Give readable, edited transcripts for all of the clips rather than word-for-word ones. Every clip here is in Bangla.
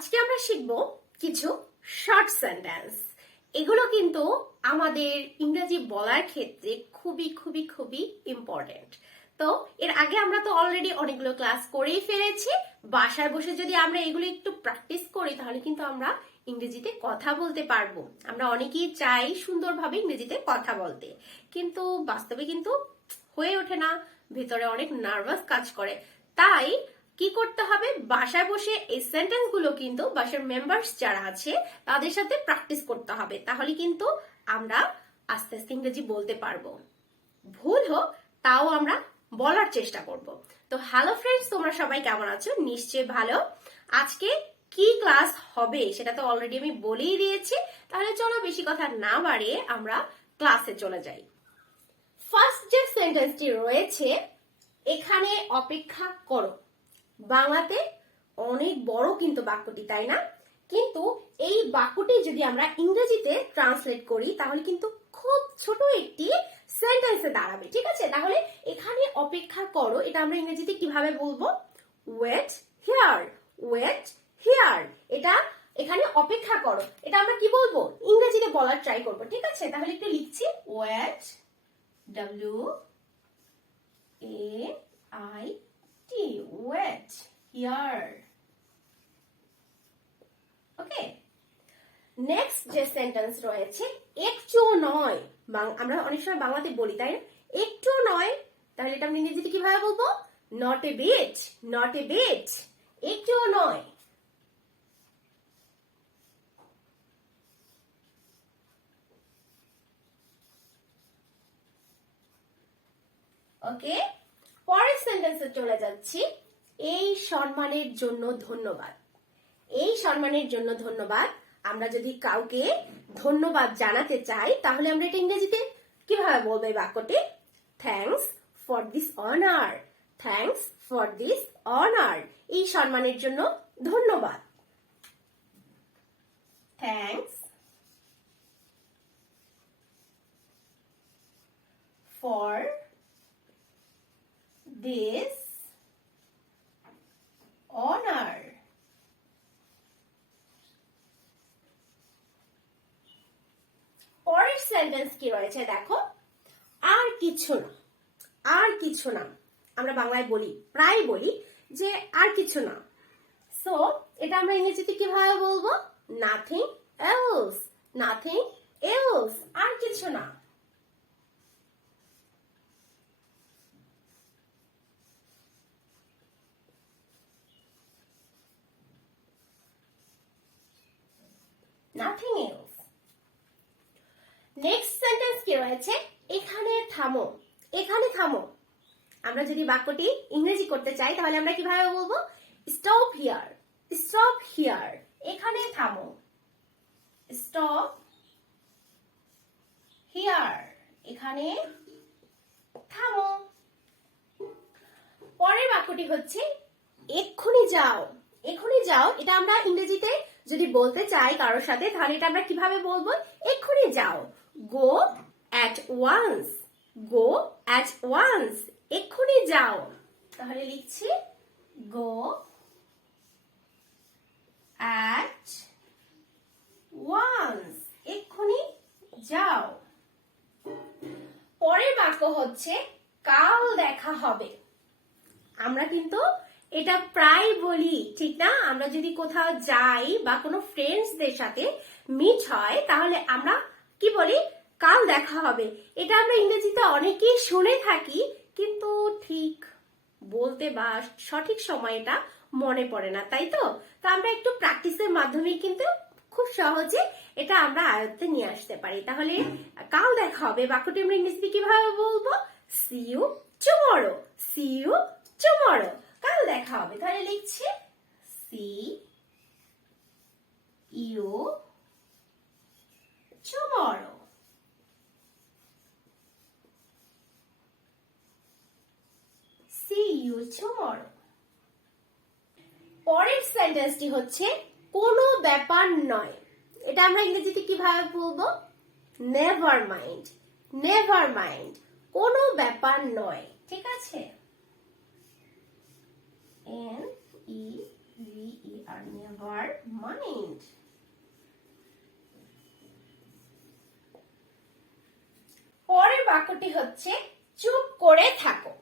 আজকে আমরা শিখব কিছু শর্ট সেন্টেন্স। এগুলো কিন্তু আমাদের ইংরেজি বলার ক্ষেত্রে খুবই খুবই খুবই ইম্পর্টেন্ট। তো এর আগে আমরা তো অলরেডি অনেকগুলো ক্লাস করেই ফেলেছি। বাসায় বসে যদি আমরা এগুলো একটু প্র্যাকটিস করি তাহলে কিন্তু আমরা ইংরেজিতে কথা বলতে পারবো। আমরা অনেকেই চাই সুন্দরভাবে ইংরেজিতে কথা বলতে, কিন্তু বাস্তবে কিন্তু হয়ে ওঠে না, ভিতরে অনেক নার্ভাস কাজ করে। তাই কি করতে হবে, বাসায় বসে এই সেন্টেন্স গুলো কিন্তু বাসার মেম্বার্স যারা আছে তাদের সাথে প্র্যাকটিস করতে হবে, তাহলে কিন্তু আমরা আস্তে আস্তে ইংরেজি বলতে পারবো। ভুল হোক তাও আমরা বলার চেষ্টা করব। তো হ্যালো ফ্রেন্ডস, তোমরা সবাই কেমন আছো? নিশ্চয়ই ভালো। আজকে কি ক্লাস হবে সেটা তো অলরেডি আমি বলেই দিয়েছি, তাহলে চলো বেশি কথা না বাড়িয়ে আমরা ক্লাসে চলে যাই। ফার্স্ট যে সেন্টেন্সটি রয়েছে, এখানে অপেক্ষা করো। বাংলাতে অনেক বড় কিন্তু বাক্যটি, তাই না? কিন্তু এই বাক্যটি যদি আমরা ইংরেজিতে ট্রান্সলেট করি তাহলে কিন্তু খুব ছোট একটি সেন্টেন্সে দাঁড়াবে। ঠিক আছে, তাহলে এখানে অপেক্ষা করো এটা আমরা ইংরেজিতে কিভাবে বলবো? Wait here, wait here. এটা এখানে অপেক্ষা করো, এটা আমরা কি বলবো? ইংরেজিতে বলার ট্রাই করবো। ঠিক আছে, তাহলে একটু লিখছি, wait, WAIT, wait here. Okay, next যে সেন্টেন্স রয়েছে, একটু নয়। আমরা অনেক সময় বাংলাতে বলি, তাই না? একটু নয়, তাহলে এটা আমরা ইংরেজিতে কিভাবে বলবো? Not a bit, not a bit, একটু নয়। ওকে, পরের সেন্টেন্সে চলে যাচ্ছি। এই সম্মানের জন্য ধন্যবাদ। এই সম্মানের জন্য ধন্যবাদ। আমরা যদি কাউকে ধন্যবাদ জানাতে চাই তাহলে আমরা এটা ইংরেজিতে কিভাবে বলবো এই বাক্যটি? Thanks for this honour, thanks for this honour. এই সম্মানের জন্য ধন্যবাদ। Thanks for this honour. পরের সেন্টেন্স কি রয়েছে দেখো, আর কিছু না, আর কিছু না। আমরা বাংলায় বলি, প্রায় বলি যে আর কিছু না। সো এটা আমরা ইংরেজিতে কিভাবে বলবো? নাথিং এলস, নাথিং এলস, আর কিছু না। Nothing else. নেক্সট সেন্টেন্স কি রয়েছে, এখানে থামো, এখানে থামো। আমরা যদি বাক্যটি ইংরেজি করতে চাই তাহলে আমরা কিভাবে বলবো? স্টপ হিয়ার, স্টপ হিয়ার, এখানে থামো। স্টপ হিয়ার, এখানে থামো। পরের বাক্যটি হচ্ছে এক্ষুনি যাও, এক্ষুনি যাও। এটা আমরা ইংরেজিতে যদি বলতে চাই কারোর সাথে তাহলে এটা আমরা কিভাবে বলবো? এক্ষুনি যাও, go at once, go at once, এক্ষুনি যাও। তাহলে লিখছি গো অ্যাট ওয়ান্স, এক্ষুনি যাও। পরের বাক্য হচ্ছে কাল দেখা হবে। আমরা কিন্তু এটা প্রায় বলি, ঠিক না? আমরা যদি কোথাও যাই বা কোনো ফ্রেন্ডসদের সাথে মিট হয় তাহলে আমরা কি বলি? কাল দেখা হবে। এটা আমরা ইংরেজিতে অনেকেই শুনে থাকি, কিন্তু ঠিক বলতে বা সঠিক সময়টা মনে পড়ে না, তাই তো? তো আমরা একটু প্র্যাকটিসের মাধ্যমে কিন্তু খুব সহজে এটা আমরা আয়ত্তে নিয়ে আসতে পারি। তাহলে কাল দেখা হবে বাক্যটি আমরা ইংরেজিতে কিভাবে বলবো? See you tomorrow, see you tomorrow, কাল দেখা হবে। তাহলে লিখছি see you tomorrow. See you tomorrow. পরের সেন্টেন্সটি হচ্ছে কোনো ব্যাপার নয়। এটা আমরা ইংরেজিতে কিভাবে বলবো? নেভার মাইন্ড, নেভার মাইন্ড, কোনো ব্যাপার নয়। ঠিক আছে, NEVER আর নেভার মাইন্ড। পরের বাক্যটি হচ্ছে চুপ করে থাকো।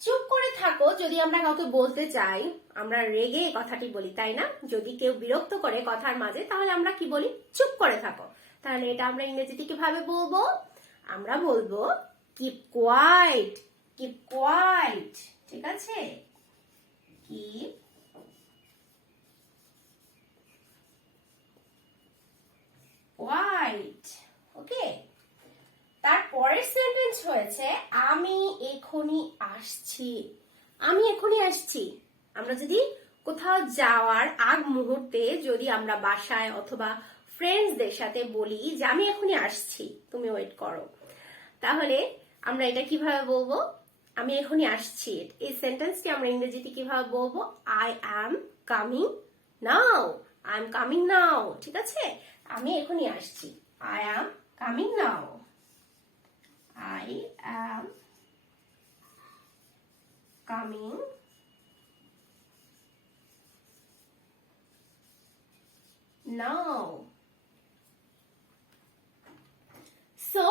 চুপ করে থাকো যদি আমরা কাউকে বলতে চাই, আমরা রেগে এই কথাটি বলি, তাই না? যদি কেউ বিরক্ত করে কথার মাঝে, তাহলে আমরা কি বলি? চুপ করে থাকো। তাহলে এটা আমরা ইংরেজিতে কিভাবে বলবো? আমরা বলবো কিপ কোয়াইট। কিপ কোয়াইট, ঠিক আছে? Keep quiet. ওকে, তারপরের সেন্টেন্স হয়েছে আমি এখনই আসছি। আমি এখনই আসছি। আমরা যদি কোথাও যাওয়ার আগ মুহূর্তে যদি আমরা বাসায় অথবা ফ্রেন্ডসদের সাথে বলি যে আমি এখনই আসছি, তুমি ওয়েট করো, তাহলে আমরা এটা কিভাবে বলবো? আমি এখনই আসছি। এই সেন্টেন্সটি আমরা ইংরেজিতে কিভাবে বলবো? I am coming now. I am coming now, ঠিক আছে? আমি এখনই আসছি। I am coming now. I am coming now. So,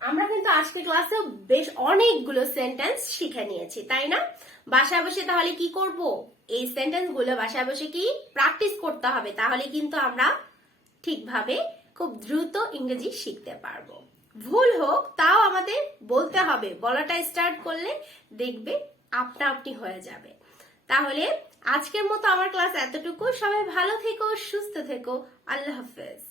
আমরা কিন্তু আজকে ক্লাসে বেশ অনেকগুলো সেন্টেন্স শিখে নিয়েছি, তাই না? বাসায় বসে তাহলে কি করব? এই সেন্টেন্স গুলো বাসায় বসে কি প্র্যাকটিস করতে হবে, তাহলে কিন্তু আমরা ঠিকভাবে খুব দ্রুত ইংরেজি শিখতে পারবো। ভুল হোক তাও আমাদের বলতে হবে, বলাটা স্টার্ট করলে দেখবে আপনা আপনি হয়ে যাবে। তাহলে আজকের মতো আমার ক্লাস এতটুকু। সবাই ভালো থেকো, সুস্থ থেকো। আল্লাহ হাফেজ।